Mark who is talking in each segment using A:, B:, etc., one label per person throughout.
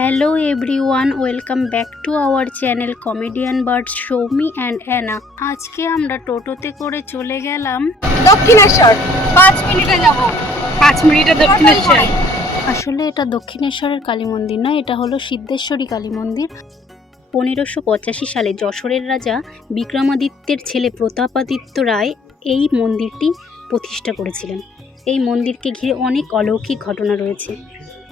A: Hello everyone welcome back to our channel comedian bird Soumi and Anna. আজকে আমরা টোটোতে করে চলে গেলাম।
B: দক্ষিণেশ্বর পাঁচ মিনিটে যাব।
C: পাঁচ মিনিটে দক্ষিণেশ্বর।
A: আসলে এটা দক্ষিণেশ্বরের কালী মন্দির নয় এটা হলো সিদ্ধেশ্বরী কালী মন্দির। পনেরোশো পঁচাশি সালে যশোরের রাজা বিক্রমাদিত্যের ছেলে প্রতাপাদিত্য রায় এই মন্দিরটি প্রতিষ্ঠা করেছিলেন। এই মন্দিরকে ঘিরে অনেক অলৌকিক ঘটনা রয়েছে।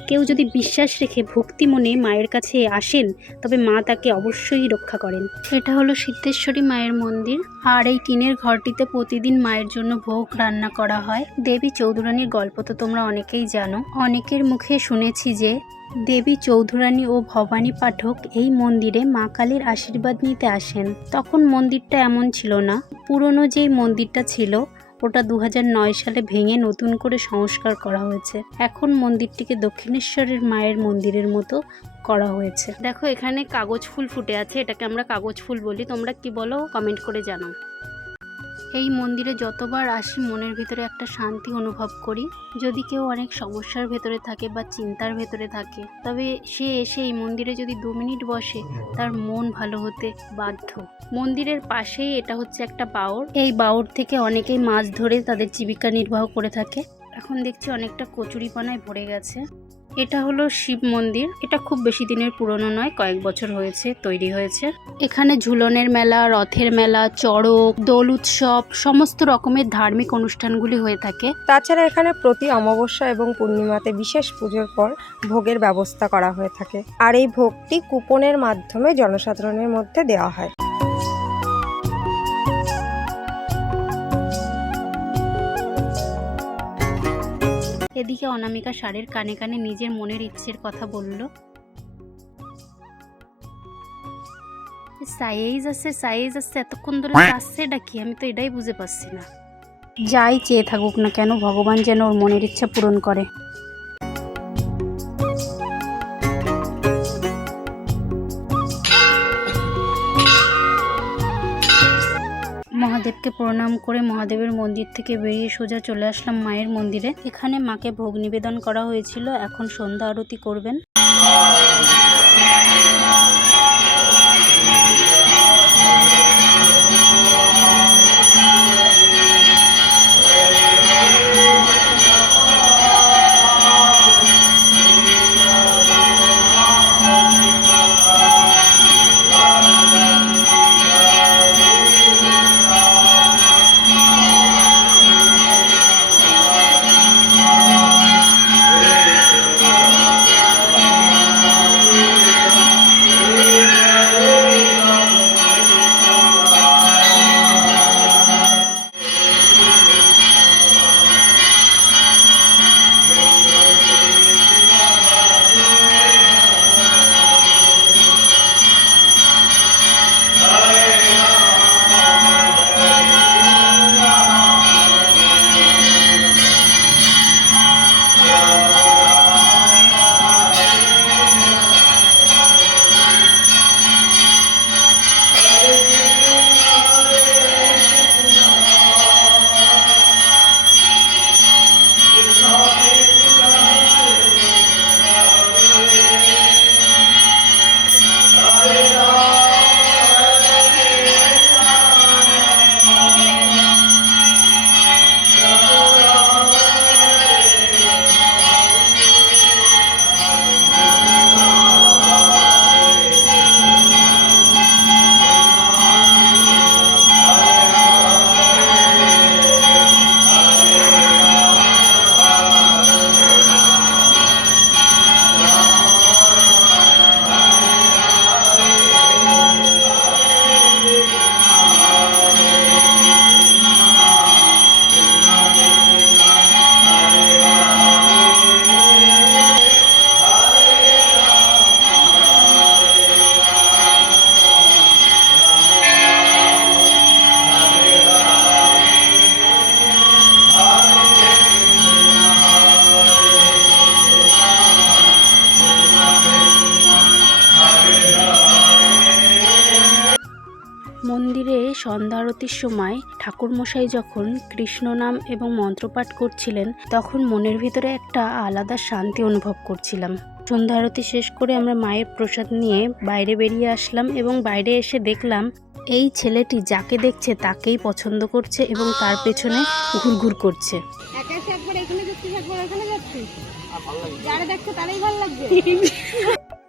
A: কেউ যদি বিশ্বাস রেখে ভক্তি মনে মায়ের কাছে আসেন, তবে মা তাকে অবশ্যই রক্ষা করেন। এটা হলো সিদ্ধেশ্বরী মায়ের মন্দির। আর এই টিনের ঘরটিতে প্রতিদিন মায়ের জন্য ভোগ রান্না করা হয়। দেবী চৌধুরানীর গল্প তো তোমরা অনেকেই জানো। অনেকের মুখে শুনেছি যে, দেবী চৌধুরানী ও ভবানী পাঠক এই মন্দিরে মা কালীর আশীর্বাদ নিতে আসেন। তখন মন্দিরটা এমন ছিল না। পুরনো যেই মন্দিরটা ছিল ওটা দু হাজার নয় সালে ভেঙে নতুন করে সংস্কার করা হয়েছে। এখন মন্দিরটিকে দক্ষিণেশ্বরের মায়ের মন্দিরের মতো করা হয়েছে। দেখো, এখানে কাগজ ফুল ফুটে আছে। এটাকে আমরা কাগজ ফুল বলি। তোমরা কি বলো? কমেন্ট করে জানাও। এই মন্দিরে যতবার আসি, মনের ভিতরে একটা শান্তি অনুভব করি। যদি কেউ অনেক সমস্যার ভেতরে থাকে বা চিন্তার ভেতরে থাকে, তবে সে এসে এই মন্দিরে যদি দু মিনিট বসে, তার মন ভালো হতে বাধ্য। মন্দিরের পাশেই এটা হচ্ছে একটা বাউর এই বাউর থেকে অনেকেই মাছ ধরে তাদের জীবিকা নির্বাহ করে থাকে। এখন দেখছি অনেকটা কচুরিপানায় ভরে গেছে। এটা হলো শিব মন্দির। এটা খুব বেশি দিনের পুরনো নয়, কয়েক বছর হয়েছে, তৈরি হয়েছে। এখানে ঝুলনের মেলা, রথের মেলা, চড়ক, দোল উৎসব, সমস্ত রকমের ধার্মিক অনুষ্ঠানগুলি হয়ে থাকে।
B: তাছাড়া এখানে প্রতি অমাবস্যা এবং পূর্ণিমাতে বিশেষ পুজোর পর ভোগের ব্যবস্থা করা হয়ে থাকে। আর এই ভোগটি কুপনের মাধ্যমে জনসাধারণের মধ্যে দেওয়া হয়।
A: এদিকে অনামিকা সারের কানে কানে নিজের মনের ইচ্ছের কথা বলল। সাইজ আছে সাইজ আছে এতক্ষণ ধরে আসছে ডাকি আমি তো এটাই বুঝে পারছি না। যাই চেয়ে থাকুক না কেন ভগবান যেন ওর মনের ইচ্ছা পূরণ করে। প্রণাম করে মহাদেবের মন্দির থেকে বেরিয়ে সোজা চলে আসলাম মায়ের মন্দিরে। এখানে মাকে ভোগ নিবেদন করা হয়েছিল। এখন সন্ধ্যা আরতি করবেন। মন্দিরে সন্ধ্যা আরতির সময় ঠাকুরমশাই যখন কৃষ্ণ নাম এবং মন্ত্রপাঠ করছিলেন তখন মনের ভিতরে একটা আলাদা শান্তি অনুভব করছিলাম। সন্ধ্যা আরতি শেষ করে আমরা মায়ের প্রসাদ নিয়ে বাইরে বেরিয়ে আসলাম এবং বাইরে এসে দেখলাম এই ছেলেটি যাকে দেখছে তাকেই পছন্দ করছে এবং তার পেছনে ঘুরঘুর করছে।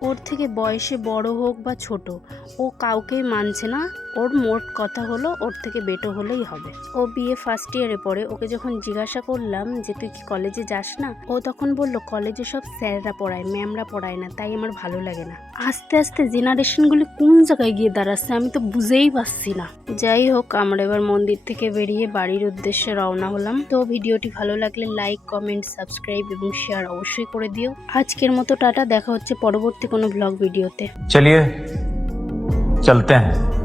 A: ওর থেকে বয়সে বড় হোক বা ছোট ও কাউকেই মানছে না। ওর মোট কথা হলো, ওর থেকে বেটো হলেই হবে। ও বিয়ে ফার্স্ট ইয়ারে পড়ে, ওকে যখন জিজ্ঞাসা করলাম যে, তুই কি কলেজে যাস না? ও তখন বলল কলেজে সব স্যাররা পড়ায় ম্যামরা পড়ায় না, তাই আমার ভালো লাগে না। আস্তে আস্তে জেনারেশনগুলি কোন জায়গায় গিয়ে দাঁড়াচ্ছে আমি তো বুঝেই পারছি না। যাই হোক, আমরা এবার মন্দির থেকে বেরিয়ে বাড়ির উদ্দেশ্যে রওনা হলাম। তো ভিডিওটি ভালো লাগলে লাইক কমেন্ট সাবস্ক্রাইব এবং শেয়ার অবশ্যই করে দিও। আজকের মতো টাটা, দেখা হচ্ছে পরবর্তী কোনো ব্লগ ভিডিওতে
D: চলিয়ে চলতে হ্যাঁ